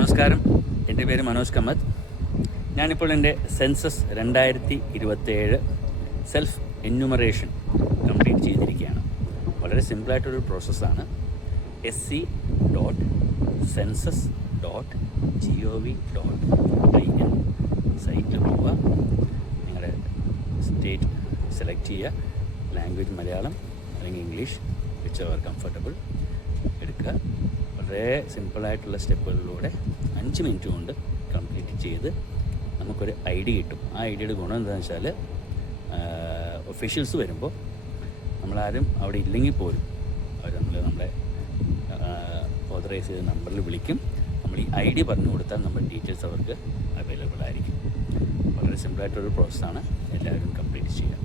നമസ്കാരം, എൻ്റെ പേര് മനോജ് കമ്മത്ത്. ഞാനിപ്പോൾ എൻ്റെ സെൻസസ് 2027 സെൽഫ് എന്യൂമറേഷൻ കംപ്ലീറ്റ് ചെയ്തിരിക്കുകയാണ്. വളരെ സിമ്പിളായിട്ടൊരു പ്രോസസ്സാണ്. sc.census.gov.in സൈറ്റിൽ പോവുക. നിങ്ങളുടെ സ്റ്റേറ്റ് സെലക്ട് ചെയ്യുക. ലാംഗ്വേജ് മലയാളം അല്ലെങ്കിൽ ഇംഗ്ലീഷ്, വിച്ച് അവർ കംഫർട്ടബിൾ എടുക്കുക. വളരെ സിമ്പിളായിട്ടുള്ള സ്റ്റെപ്പുകളിലൂടെ 5 മിനിറ്റ് കൊണ്ട് കംപ്ലീറ്റ് ചെയ്ത് നമുക്കൊരു ID കിട്ടും. ആ IDയുടെ ഗുണം എന്താണെന്ന് വെച്ചാൽ ഒഫീഷ്യൽസ് വരുമ്പോൾ നമ്മളാരും അവിടെ ഇല്ലെങ്കിൽ പോലും അവർ നമ്മളെ ഓതറൈസ് ചെയ്ത നമ്പറിൽ വിളിക്കും. നമ്മൾ ഈ ID പറഞ്ഞു കൊടുത്താൽ നമ്മുടെ ഡീറ്റെയിൽസ് അവർക്ക് അവൈലബിൾ ആയിരിക്കും. വളരെ സിമ്പിളായിട്ടൊരു പ്രോസസ്സാണ്. എല്ലാവരും കംപ്ലീറ്റ് ചെയ്യുക.